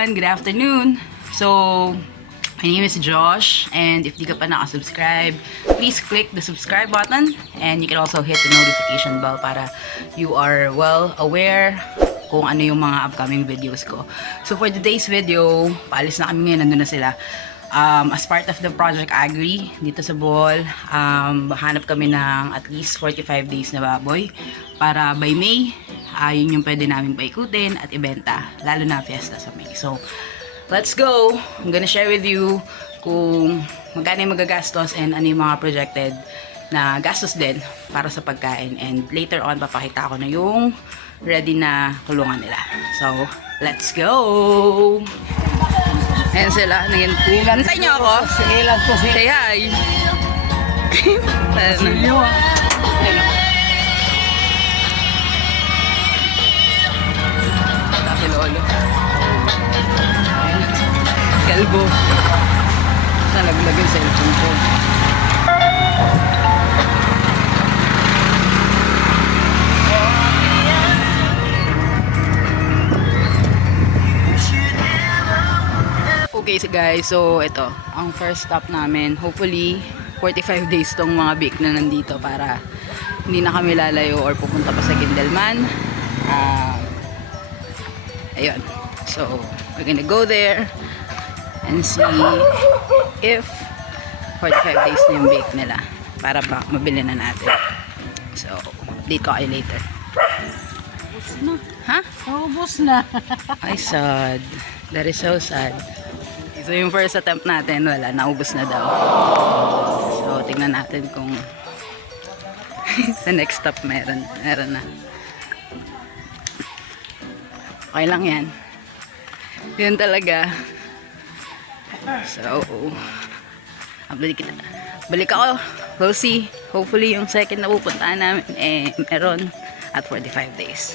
everyone! Good afternoon! So, my name is Josh, and if di ka pa nakasubscribe, please click the subscribe button, and you can also hit the notification bell para you are well aware kung ano yung mga upcoming videos ko. So, for today's video, paalis na kami ngayon, nandun na sila. As part of the Project Agri dito sa Bohol, hanap kami ng at least 45 days na baboy para by May, yun yung pwede namin paikutin at ibenta, lalo na fiesta sa May. So, let's go! I'm gonna share with you kung magkano yung magagastos and ano yung mga projected na gastos din para sa pagkain. And later on, papakita ko na yung ready na kulungan nila. So, let's go! Ayan sila, nantay niyo ako. Sige lang to, sige. Say hi! Silyo ah. Si Lolo. Kalbo. Saan naglag yung cellphone ko? Okay guys, so ito ang first stop namin. Hopefully 45 days tong mga bake na nandito para hindi na kami lalayo or pupunta pa sa Guindelman. Ayun, so we're gonna go there and see if 45 days na yung bake nila para ba mabili na natin. So update ko kayo later. Ha? Ubus na. Ay, sad. That is so sad. So yung first attempt natin, wala, naubos na daw. So tingnan natin kung sa next stop meron na. Okay lang yan. Yun talaga. So balik ako. We'll see. Hopefully yung second na pupuntahan namin meron at 45 days.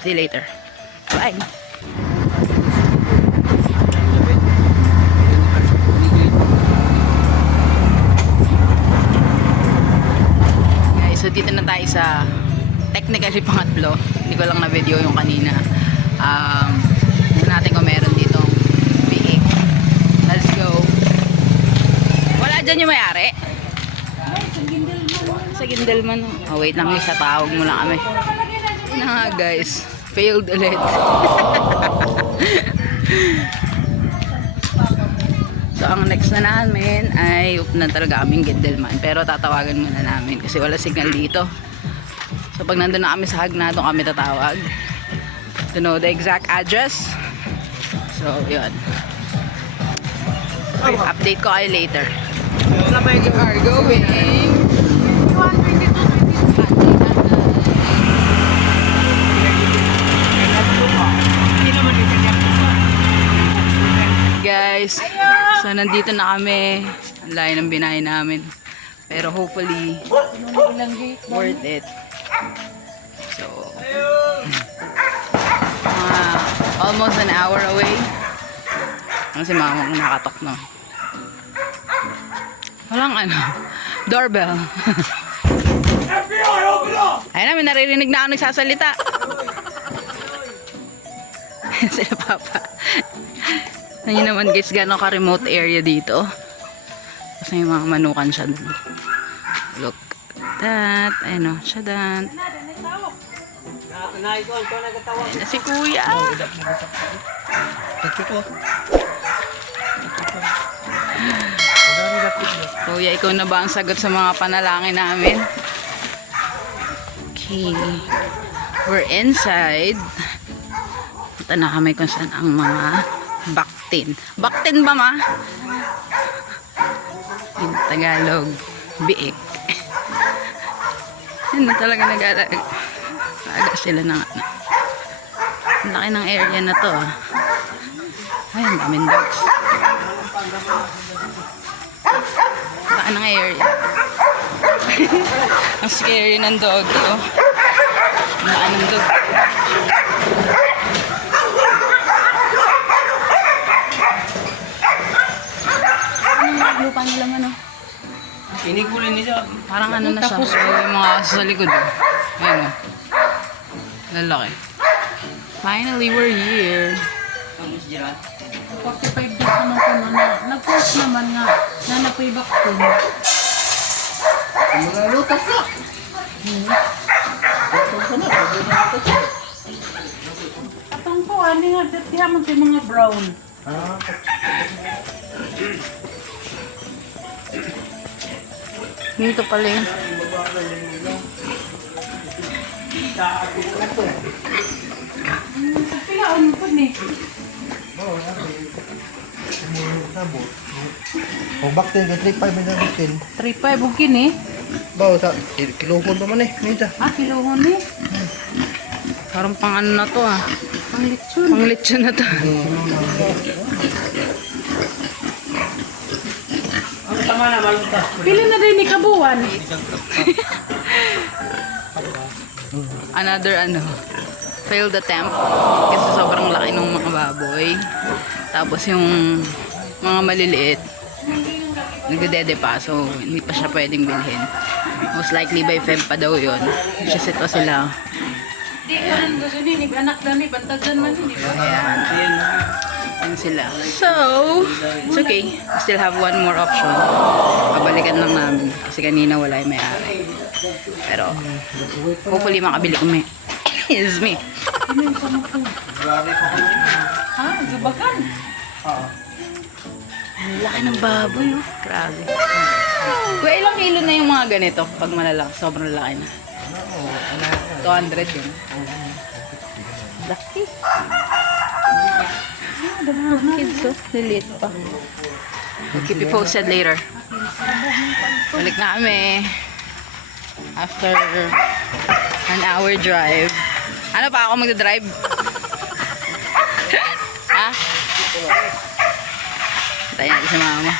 See you later. Bye! So dito na tayo sa technically pangatlo. Hindi ko lang na video yung kanina. Natin kung meron ditong biik. Let's go. Wala dyan yung may-ari? Sa Guindelman. Oh, wait lang, isa tawag mo lang kami. Yun na nga guys. Failed ulit. So, ang next na namin ay na talaga kaming Guindelman. Pero tatawagan muna namin kasi wala signal dito. So, pag nandun na kami sa Hagna, doon kami tatawag. To know the exact address. So, yun. Update ko kayo later. We are going. Guys, so nandito na kami. Ang layo ng binahe namin, pero hopefully worth it. So almost an hour away. Kasi mama kong nakatok na. Walang doorbell. Ayun na, may naririnig na ako nagsasalita. Sila papa. Ayun naman guys, gano'n ka-remote area dito. Kasi may mga manukan siya dun. Look at that. Ayun o, siya dan. Ayun na si kuya. Kuya, ikaw na ba ang sagot sa mga panalangin namin? Okay. We're inside. Punta na kami kung saan ang mga baktin. Baktin ba ma? In Tagalog, biik. Yun na talaga nag-alaga sila ng ano. Ang laki ng area na to. Ay, ang daming dogs. Ang laki ng area. Ang scary ng dog. Oh. Ang laki ng dog. Lupa nila man oh. Inigulan niya. Parang ano na siya. So, yung mga sa likod oh. Ayan oh. Lalaki. Finally, we're here. Ang Miss Gerard. 45 days naman ko na. Nag-post naman nga na napoy vaccine. Ang mga lutas na. Lutas na. Pwede na lutas. Atong ko, ano nga, datihaman sa mga brown. Ah, Dito pala yun. Pilaon mo po ni. kung bakit yung 3.5 may nabitin. 3.5 huwag kin eh. Bawa sa kiluhon pa man eh. Nita. Ah, kilohon eh. Parang pang ano na to ah. Pang lechon. Pang lechon na to. Ang tama na malutas. Pila na rin ni kabuan. Another ano, failed attempt. Kasi sobrang laki ng mga baboy. Tapos yung mga maliliit, nagdedede pa. So, hindi pa siya pwedeng bilhin. Most likely by Feb pa daw yun. Kasi ito sila. Di ka rin gusto ni, anak dami, bantagan man yun. Ayan. Ayan sila. So, it's okay. We still have one more option. Babalikan lang namin. Kasi kanina wala yung may-ari. Pero, hopefully makabili kami. Excuse me. Ha? Zubakan? Ang laki ng baboy, oh. Grabe. Kuya, ilang kilo na yung mga ganito pag malalaki? Sobrang laki na. 200 yun. Laki. Kids, oh. Liliit pa. We'll keep you posted later. Balik na kami. After an hour drive. Ano pa ako magdadrive? Ha? Tayo natin si mama.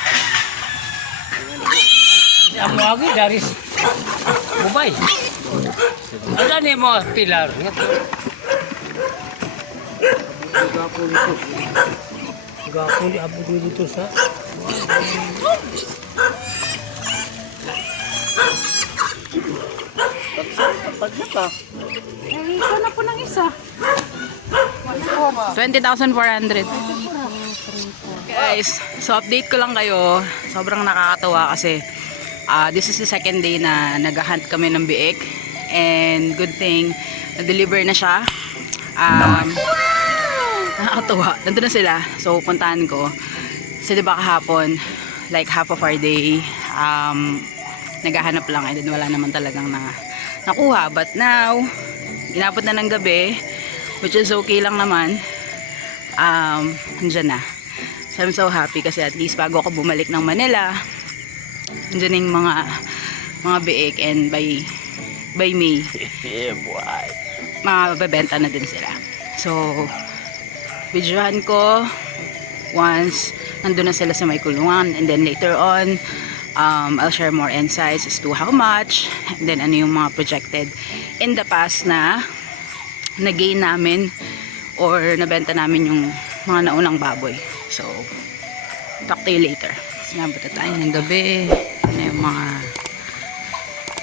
Ang mga lagi dari Mumbai. Ada nih mo pilar. Gapon di abu dito sa. Eh, ikaw na po ng isa. 20,400. Guys, so update ko lang kayo. Sobrang nakakatawa kasi this is the second day na naghahunt kami ng biik. And good thing, na-deliver na siya. Nakakatawa. Nandun na sila. So, puntahan ko. Kasi diba kahapon, like half of our day, naghahanap lang. And then wala naman talagang nakuha. But now, ginapot na ng gabi, which is okay lang naman. Andyan na. So I'm so happy kasi at least bago ako bumalik ng Manila, andyan yung mga biik, and by May, mabebenta na din sila. So, videohan ko once nandun na sila sa may kulungan, and then later on, I'll share more insights as to how much, and then ano yung mga projected in the past na na-gain namin or nabenta namin yung mga naunang baboy. So, talk to you later. Sinabot na tayo ng gabi. Ano yung mga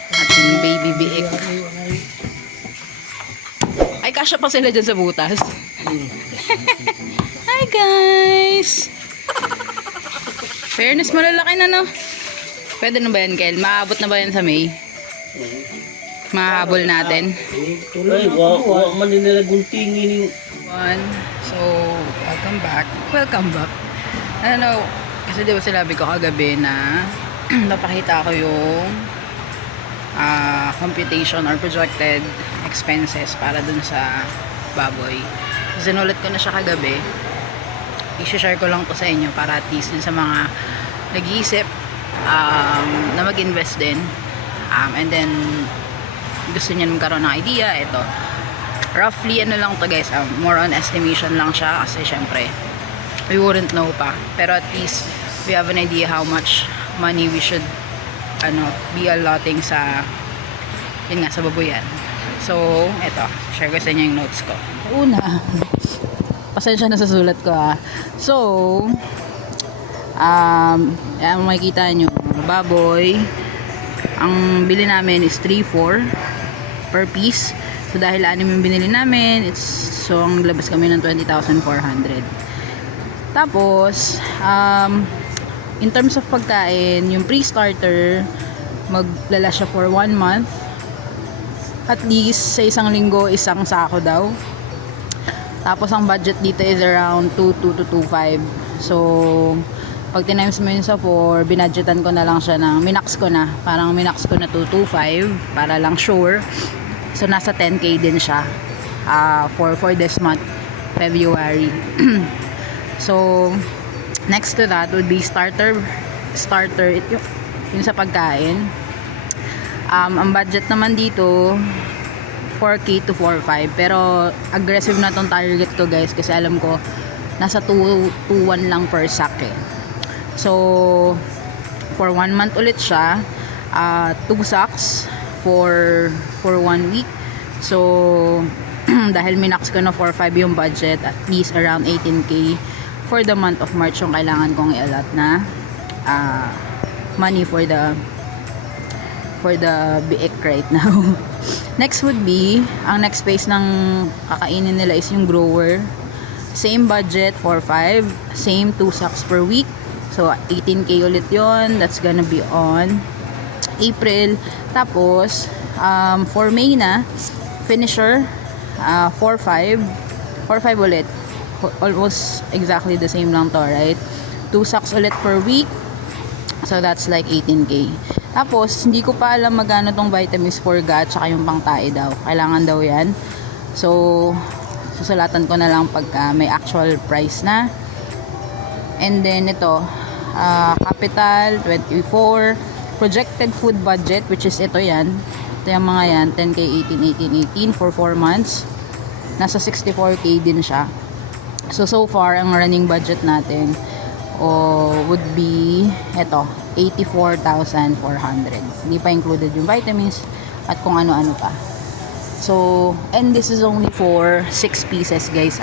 ating baby biik. Ay, kasya pa sila dyan sa butas. Hi guys! Fairness, malalaki na, no? Pwede na ba yan, Kel? Maabot na ba yan sa May? Mahabol natin. Ay, wa man nila guntingin. So, welcome back. Welcome back. I don't know, kasi diba sinabi ko kagabi na napakita ko yung computation or projected expenses para dun sa baboy. So, sinulat ko na siya kagabi. I-share ko lang to sa inyo para at least dun sa mga nag-iisip na mag-invest din. And then, gusto niya magkaroon ng idea, ito. Roughly, ano lang to guys, more on estimation lang siya kasi syempre, we wouldn't know pa. Pero at least, we have an idea how much money we should be allotting sa yun nga, sa babuyan. So, eto, share ko sa inyo yung notes ko. Una, pasensya na sa sulat ko So, yan makikita nyo, baboy, ang bili namin is 3-4 per piece. So, dahil 6 yung binili namin, so, ang labas kami ng 20,400. Tapos, in terms of pagkain, yung pre-starter, maglala siya for 1 month. At least, sa isang linggo, isang sako daw. Tapos, ang budget dito is around 2.2 to 2.5. So, pag tinimes mo yun sa 4, binadgetan ko na lang siya ng, minax ko na. Parang minax ko na 2.25 para lang sure. So, nasa 10K din siya for this month, February. So, next to that would be starter yung sa pagkain. Ang budget naman dito 4K to 4.5, pero aggressive na tong target ko guys, kasi alam ko nasa 2.1 lang per sack eh. So for 1 month ulit siya, 2 sacks for 1 week. So dahil minax ko na 4.5 yung budget, at least around 18K for the month of March yung kailangan kong i-allot na money for the biik right now. Next would be, ang next phase ng kakainin nila is yung grower. Same budget, 4.5, same 2 sacks per week. So 18K ulit yon. That's gonna be on April. Tapos for May na, finisher, 4.5 ulit. Almost exactly the same lang to, right? 2 sacks ulit per week. So that's like 18K. Tapos hindi ko pa alam magkano tong vitamins for gut tsaka yung pangtae daw. Kailangan daw yan. So susulatan ko na lang pagka may actual price na. And then ito, capital 24, projected food budget, which is ito yan. Ito yung mga yan, 10K, 18 for 4 months. Nasa 64K din siya. So far, ang running budget natin would be ito, 84,400. Hindi pa included yung vitamins at kung ano-ano pa. So, and this is only for 6 pieces guys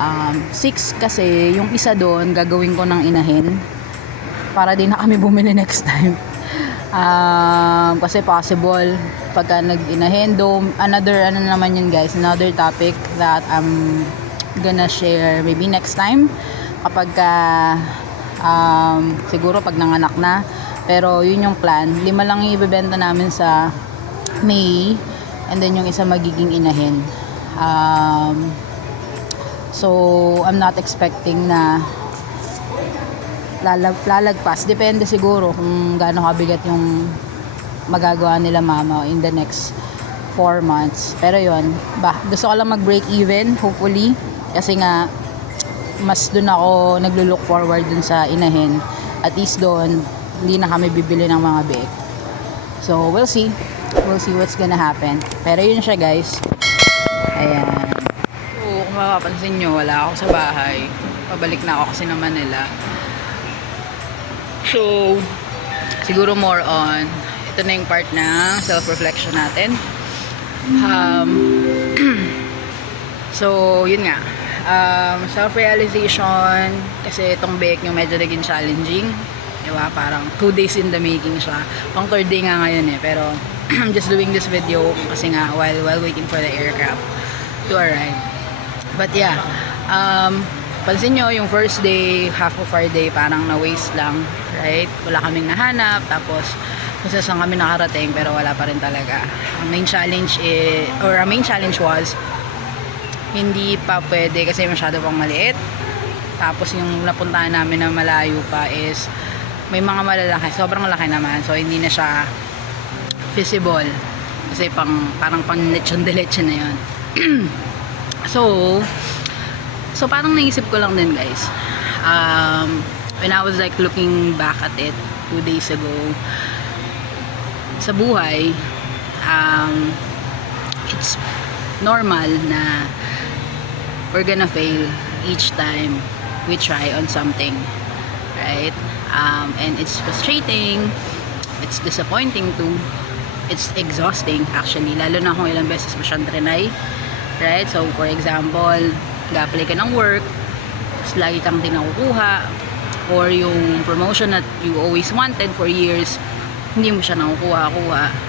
6 kasi yung isa doon gagawin ko ng inahin para din na kami bumili next time. Kasi possible pagka nag-inahin, though another ano naman yun guys, another topic that I'm gonna share maybe next time kapag siguro pag nanganak na. Pero yun yung plan, 5 lang yung ibebenta namin sa May, and then yung isa magiging inahin. So I'm not expecting na lalagpas. Depende siguro kung gaano kabigat yung magagawa nila mama in the next 4 months. Pero yun, gusto ko lang mag-break even, hopefully. Kasi nga, mas dun ako naglo-look forward dun sa inahin. At least doon, hindi na kami bibili ng mga biik. So, we'll see. We'll see what's gonna happen. Pero yun siya guys. Ayan. So, kung mapapansin nyo, wala ako sa bahay. Pabalik na ako kasi ng Manila. So, siguro more on, ito na yung part ng self-reflection natin. So, yun nga. Self-realization, kasi itong bake yung medyo naging challenging. Diba? Parang 2 days in the making siya. Pang 3rd day nga ngayon eh. Pero, I'm just doing this video kasi nga while waiting for the aircraft to arrive. But yeah, pansin nyo, yung first day, half of our day, parang na-waste lang, right? Wala kaming nahanap, tapos kung saan kami nakarating, pero wala pa rin talaga. Ang main challenge was, hindi pa pwede kasi masyado pang maliit. Tapos yung napuntahan namin na malayo pa is, may mga malalaki, sobrang laki naman, so hindi na siya feasible. Kasi parang pang lechon de leche na yun. So parang naisip ko lang din guys, when I was like looking back at it 2 days ago, sa buhay, it's normal na we're gonna fail each time we try on something, right? And it's frustrating, it's disappointing too, it's exhausting actually, lalo na kung ilang beses mo siyang trinay, right? So for example, ga-apply ka ng work, tapos lagi kang di nakukuha, or yung promotion that you always wanted for years, hindi mo siya nakukuha.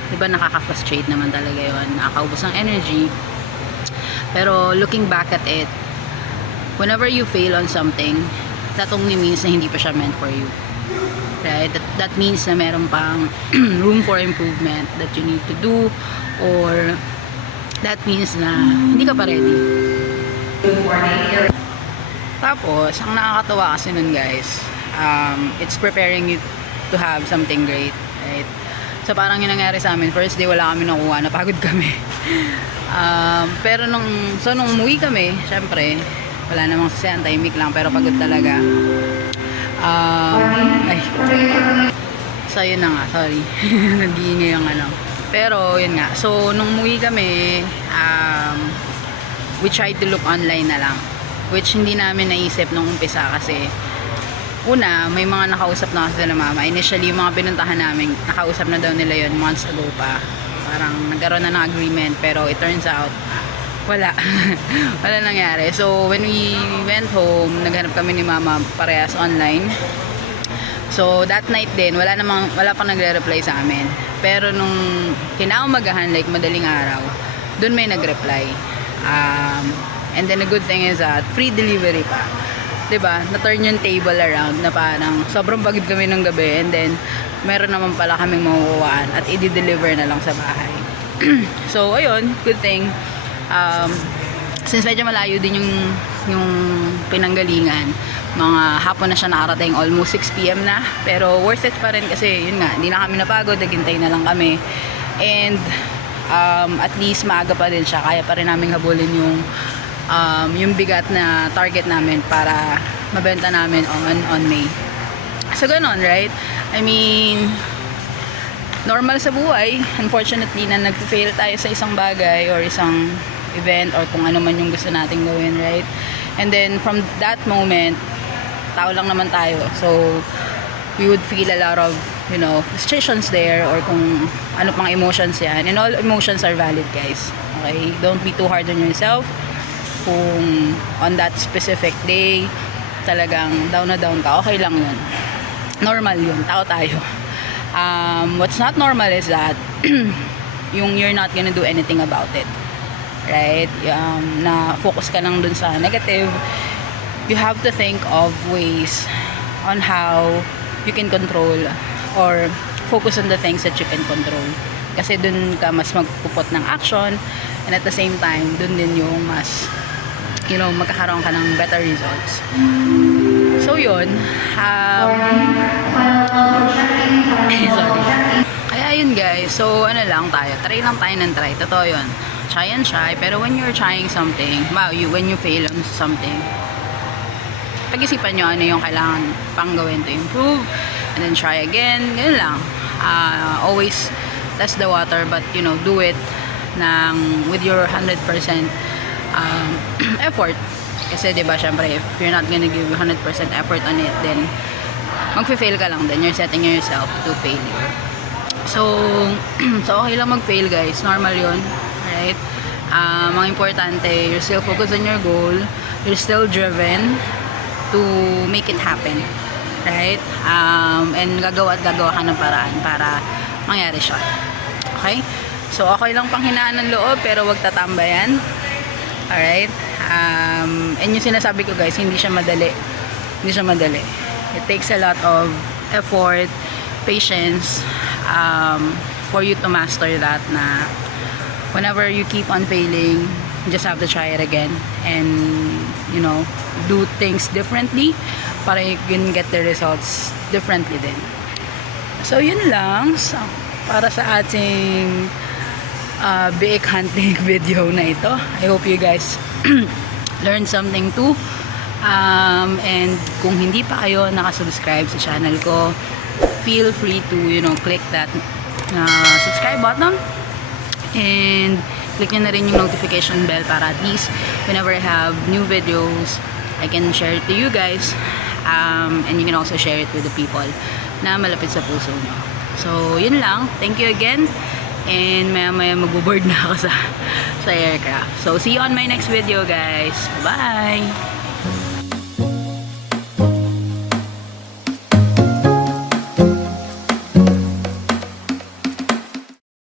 Diba nakaka-frustrate naman talaga yun, nakakaubos ng energy. Pero looking back at it, whenever you fail on something, that only means na hindi pa siya meant for you. Right? That means na meron pang room for improvement that you need to do, or that means na hindi ka pa ready. Tapos, ang nakakatawa kasi nun guys, it's preparing you to have something great, right? So parang yung nangyari sa amin, first day wala kami nakuha, napagod kami. Pero nung umuwi kami, syempre, wala namang sasayang, tahimik lang, pero pagod talaga. So yun na nga, sorry. Nag-iingay yung ano. Pero yun nga, so nung umuwi kami, we tried to look online na lang. Which hindi namin naisip nung umpisa kasi una, may mga nakausap na kasi sila mama. Initially, yung mga pinuntahan namin, nakausap na daw nila yun months ago pa. Parang nagkaroon na ng agreement, pero it turns out, wala. Wala nangyari. So, when we went home, naghanap kami ni mama parehas online. So, that night din, wala pang nagre-reply sa amin. Pero nung kinaumagahan, like madaling araw, dun may nag-reply. And then the good thing is that free delivery pa. 'Di ba? Na-turn yung table around na parang sobrang pagod kami ng gabi, and then meron naman pala kaming makukuhaan at i-deliver na lang sa bahay. So ayun, good thing. Since medyo malayo din yung pinanggalingan, mga hapon na siya nakarating, almost 6 PM na, pero worth it pa rin kasi yun nga, hindi na kami napagod, naghintay na lang kami. And at least maaga pa din siya, kaya pa rin namin habulin yung bigat na target namin para mabenta namin on May. So ganon, right? I mean, normal sa buhay, unfortunately, na nag-fail tayo sa isang bagay or isang event or kung ano man yung gusto nating gawin, right? And then from that moment, tao lang naman tayo, so we would feel a lot of, you know, frustrations there, or kung ano pang emotions yan. And all emotions are valid, guys. Okay? Don't be too hard on yourself. Kung on that specific day talagang down na down ka, okay lang yun. Normal yun, tao tayo. What's not normal is that you're not gonna do anything about it, right? Na focus ka lang dun sa negative. You have to think of ways on how you can control or focus on the things that you can control, kasi dun ka mas magpuput ng action, and at the same time dun din yung mas, you know, magkakaroon ka ng better results. So yun, sorry. Kaya yun guys, so ano lang tayo, try lang tayo ng try, totoo yun, try and try. Pero when you're trying something, when you fail on something, pag-isipan nyo ano yung kailangan pang gawin to improve, and then try again, ganun lang. Always test the water, but you know, do it with your 100% effort. Kasi diba, syempre, if you're not gonna give 100% effort on it, then magfe-fail ka lang, then you're setting yourself to failure. So okay lang mag-fail guys, normal yun, right? Mga importante, you're still focused on your goal, you're still driven to make it happen, right? And gagawa ka ng paraan para mangyari siya. Okay? So okay lang panghinaan ng loob, pero wag tatambayan. Alright? And yung sinasabi ko guys, hindi siya madali. It takes a lot of effort, patience, for you to master that, na whenever you keep on failing, you just have to try it again, and you know, do things differently para you can get the results differently din. So yun lang para sa ating biik hunting video na ito. I hope you guys learned something too. And kung hindi pa kayo nakasubscribe sa channel ko, feel free to, you know, click that subscribe button, and click nyo na rin yung notification bell para at least whenever I have new videos, I can share it to you guys, and you can also share it with the people na malapit sa puso nyo. So yun lang, thank you again, and maya magbo-board na ako sa aircraft. So see you on my next video guys, bye.